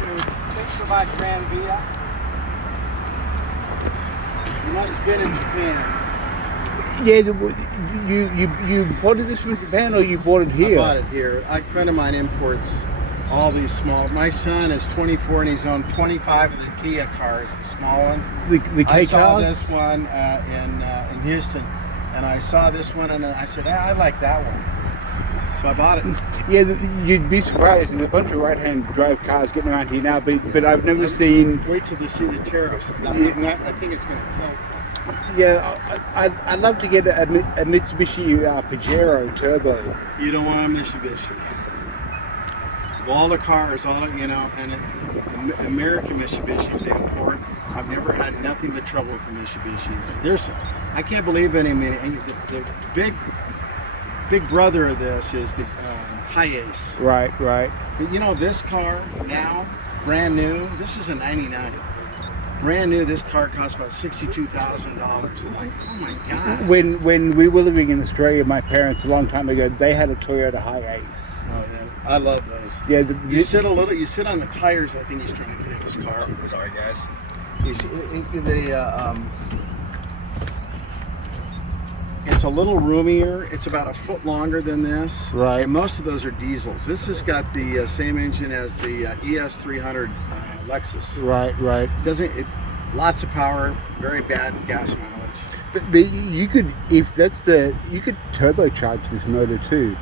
taking a picture of my granvia. You must have been in Japan. Yeah, you imported this from Japan, or you bought it here? I bought it here. A friend of mine imports all these small. My son is 24 and he's owned 25 of the Kia cars, the small ones. The K I saw cars? this one in Houston, and I saw this one, and I said, I like that one. So I bought it. Yeah, you'd be surprised. There's a bunch of right-hand drive cars getting around here now, but I've never seen. Wait till they see the tariffs. I think it's going to kill. Yeah, I'd love to get a Mitsubishi Pajero Turbo. You don't want a Mitsubishi. Of all the cars, and American Mitsubishis they import. I've never had nothing but trouble with the Mitsubishis. I can't believe any. The big brother of this is the Hiace. Right. But this car now, brand new. This is a '99. Brand new, this car costs about $62,000. I'm like, oh my God. When we were living in Australia, my parents a long time ago, they had a Toyota Hiace. Oh yeah, I love those. Yeah, you sit on the tires. I think he's trying to get in his car. Sorry, guys. It's a little roomier. It's about a foot longer than this. Right. And most of those are diesels. This has got the same engine as the ES300 Lexus. Right. Lots of power, very bad gas mileage. But you could, you could turbocharge this motor too.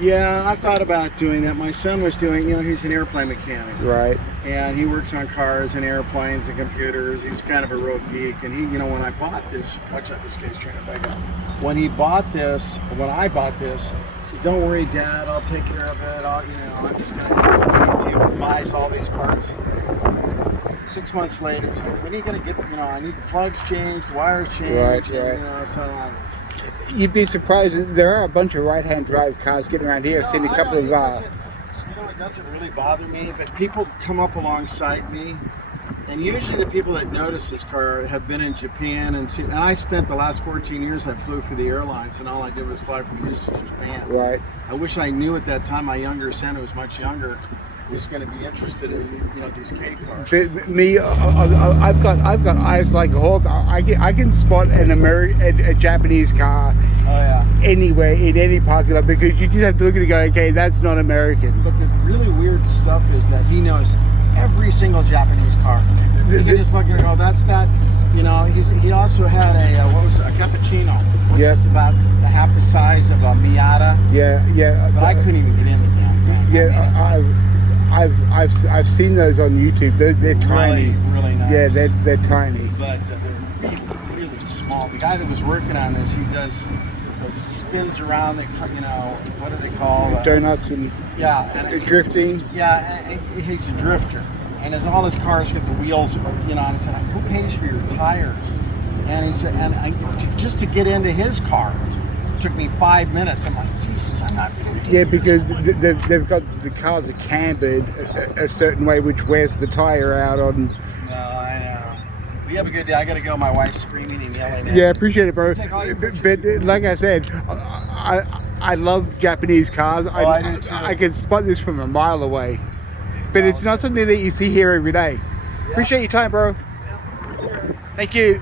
Yeah, I've thought about doing that. My son was doing, he's an airplane mechanic. Right. And he works on cars and airplanes and computers. He's kind of a real geek. And he, when I bought this, watch out, this guy's trying to back up. When I bought this, he said, "Don't worry, Dad, I'll take care of it. I'm just gonna," he buys all these parts. 6 months later, he's like, "When are you gonna get? I need the plugs changed, the wires changed." Right. So. You'd be surprised. There are a bunch of right-hand drive cars getting around here. I've seen a couple of. It doesn't really bother me, but people come up alongside me, and usually the people that notice this car have been in Japan and seen. And I spent the last 14 years I flew for the airlines, and all I did was fly from Houston to Japan. Right. I wish I knew at that time. My younger son, who was much younger, was going to be interested in these K cars. But me, I've got eyes like a hawk. I can spot a Japanese car. Oh yeah. Anywhere in any parking lot, because you just have to look at it and go, okay, that's not American. But the really weird stuff is that he knows every single Japanese car. He can just look at it and go, that's that. He also had a cappuccino, which is about half the size of a Miata. Yeah. But I couldn't even get in the damn thing. Yeah, I've seen those on YouTube. They're tiny. Really nice. Yeah, they're tiny. But they're really small. The guy that was working on this, he does spins around. What do they call? Donuts and drifting. Yeah, and he's a drifter, and all his cars get the wheels. And I said, "Who pays for your tires?" And he said, just to get into his car, it took me 5 minutes. I'm like, Jesus, I'm not 50. Yeah, because they've got the cars are cambered a certain way, which wears the tire out on. No, I know. We have a good day. I got to go. My wife's screaming and yelling. Yeah, appreciate it, bro. But like I said, I love Japanese cars. I do too. I can spot this from a mile away. But it's not something that you see here every day. Appreciate your time, bro. Thank you.